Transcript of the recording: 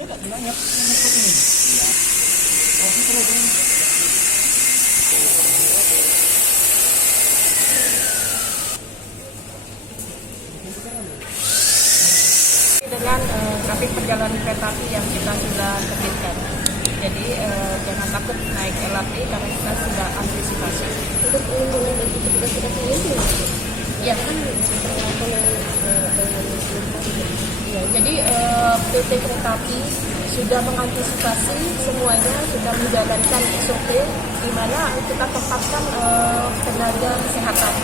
Dengan grafik perjalanan kereta api yang kita sudah terbitkan. Jadi jangan takut naik LRT karena kita sudah antisipasi. Untuk lingkungan dan petugas-petugas ini Ya, ya, jadi PT Kereta Api sudah mengantisipasi semuanya, sudah menjalankan SOP di mana kita tempatkan tenaga kesehatan.